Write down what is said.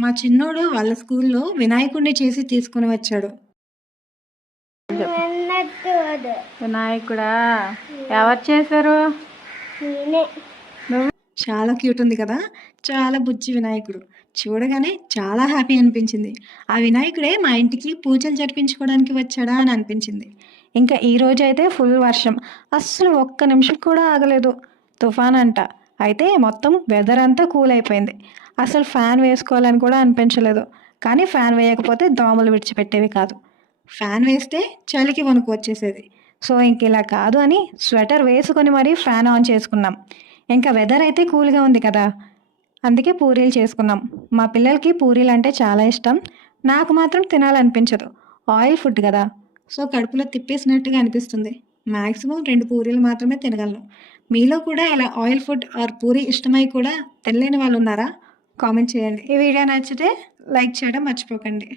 మా చిన్నోడు వాళ్ళ స్కూల్లో వినాయకుడిని చేసి తీసుకొని వచ్చాడు. వినాయకుడా ఎవరు చేశారు? చాలా క్యూట్ ఉంది కదా, చాలా బుజ్జి వినాయకుడు. చూడగానే చాలా హ్యాపీ అనిపించింది. ఆ వినాయకుడే మా ఇంటికి పూజలు జరిపించుకోవడానికి వచ్చాడా అని అనిపించింది. ఇంకా ఈ రోజు అయితే ఫుల్ వర్షం, అస్సలు ఒక్క నిమిషం కూడా ఆగలేదు. తుఫాన్ అంట. అయితే మొత్తం వెదర్ అంతా కూల్ అయిపోయింది. అసలు ఫ్యాన్ వేసుకోవాలని కూడా అనిపించలేదు. కానీ ఫ్యాన్ వేయకపోతే దోమలు విడిచిపెట్టేవి కాదు. ఫ్యాన్ వేస్తే చలికి వణుకు వచ్చేసేది. సో ఇంక ఇలా కాదు అని స్వెటర్ వేసుకొని మరీ ఫ్యాన్ ఆన్ చేసుకున్నాం. ఇంకా వెదర్ అయితే కూల్గా ఉంది కదా, అందుకే పూరీలు చేసుకున్నాం. మా పిల్లలకి పూరీలు అంటే చాలా ఇష్టం. నాకు మాత్రం తినాలనిపించదు, ఆయిల్ ఫుడ్ కదా. సో కడుపులో తిప్పేసినట్టుగా అనిపిస్తుంది. మ్యాక్సిమం 2 పూరీలు మాత్రమే తినగలను. మీలో కూడా ఇలా ఆయిల్ ఫుడ్ ఆర్ పూరీ ఇష్టమై కూడా తినలేని వాళ్ళు ఉన్నారా? కామెంట్ చేయండి. ఈ వీడియో నచ్చితే లైక్ చేయడం మర్చిపోకండి.